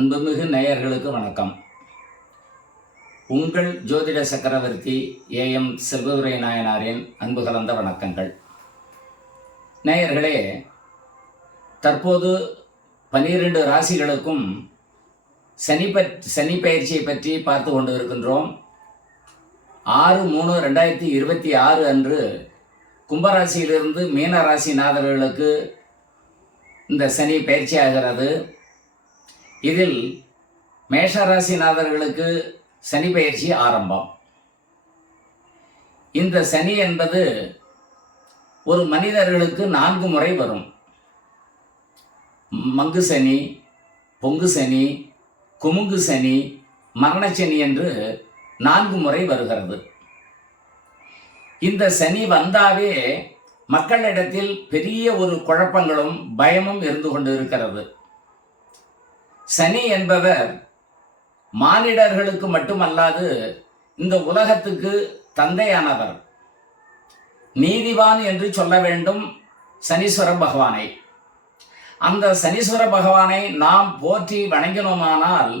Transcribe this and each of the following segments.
அன்புமிகு நேயர்களுக்கு வணக்கம். உங்கள் ஜோதிட சக்கரவர்த்தி ஏஎம் செல்வதுரை நாயனாரின் அன்பு கலந்த வணக்கங்கள். நேயர்களே, தற்போது 12 ராசிகளுக்கும் சனி பயிற்சியை பற்றி பார்த்து கொண்டு இருக்கின்றோம். 6/3/2026 அன்று கும்பராசியிலிருந்து மீன ராசிநாதர்களுக்கு இந்த சனி பயிற்சி ஆகிறது. இதில் மேஷராசிநாதர்களுக்கு சனி பயிற்சி ஆரம்பம். இந்த சனி என்பது ஒரு மனிதர்களுக்கு 4 முறை வரும். மங்கு சனி, பொங்கு சனி, குமுங்கு சனி, மரணச்சனி என்று 4 முறை வருகிறது. இந்த சனி வந்தாவே மக்களிடத்தில் பெரிய ஒரு குழப்பங்களும் பயமும் இருந்து கொண்டு இருக்கிறது. சனி என்பவர் மானிடர்களுக்கு மட்டுமல்லாது இந்த உலகத்துக்கு தந்தையானவர். நீதிவான் என்று சொல்ல வேண்டும் சனீஸ்வர பகவானை. அந்த சனீஸ்வர பகவானை நாம் போற்றி வணங்கினோமானால்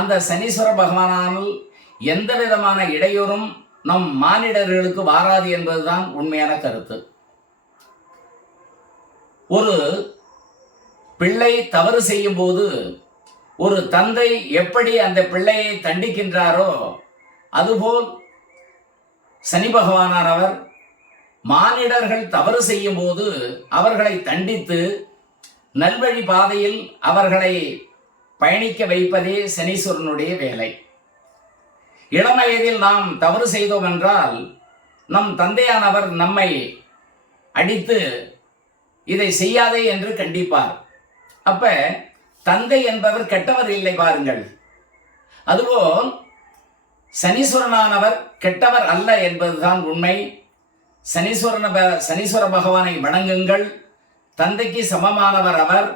அந்த சனீஸ்வர பகவானால் எந்த விதமான இடையூறும் நம் மானிடர்களுக்கு வாராது என்பதுதான் உண்மையான கருத்து. ஒரு பிள்ளை தவறு செய்யும் போது ஒரு தந்தை எப்படி அந்த பிள்ளையை தண்டிக்கின்றாரோ அதுபோல் சனி பகவானானவர் மானிடர்கள் தவறு செய்யும் போது அவர்களை தண்டித்து நல்வழி பாதையில் அவர்களை பயணிக்க வைப்பதே சனீஸ்வரனுடைய வேலை. இளம் வயதில் நாம் தவறு செய்தோம் என்றால் நம் தந்தையானவர் நம்மை அடித்து இதை செய்யாதே என்று கண்டிப்பார். அப்ப தந்தை என்பவர் கெட்டவர் இல்லை பாருங்கள். அதுபோல் சனீஸ்வரனானவர் கெட்டவர் அல்ல என்பதுதான் உண்மை. சனீஸ்வர பகவானை வணங்குங்கள். தந்தைக்கு சமமானவர் அவர்.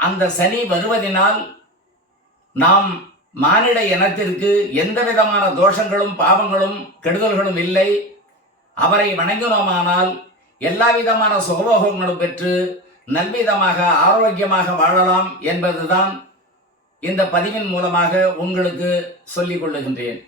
அந்த சனி வருவதினால் நாம் மானிட இனத்திற்கு எந்த விதமான தோஷங்களும் பாவங்களும் கெடுதல்களும் இல்லை. அவரை வணங்கினோமானால் எல்லா விதமான சுகபோகங்களும் பெற்று நல்விதமாக ஆரோக்கியமாக வாழலாம் என்பதுதான் இந்த பதிவின் மூலமாக உங்களுக்கு சொல்லிக் கொள்ளுகின்றேன்.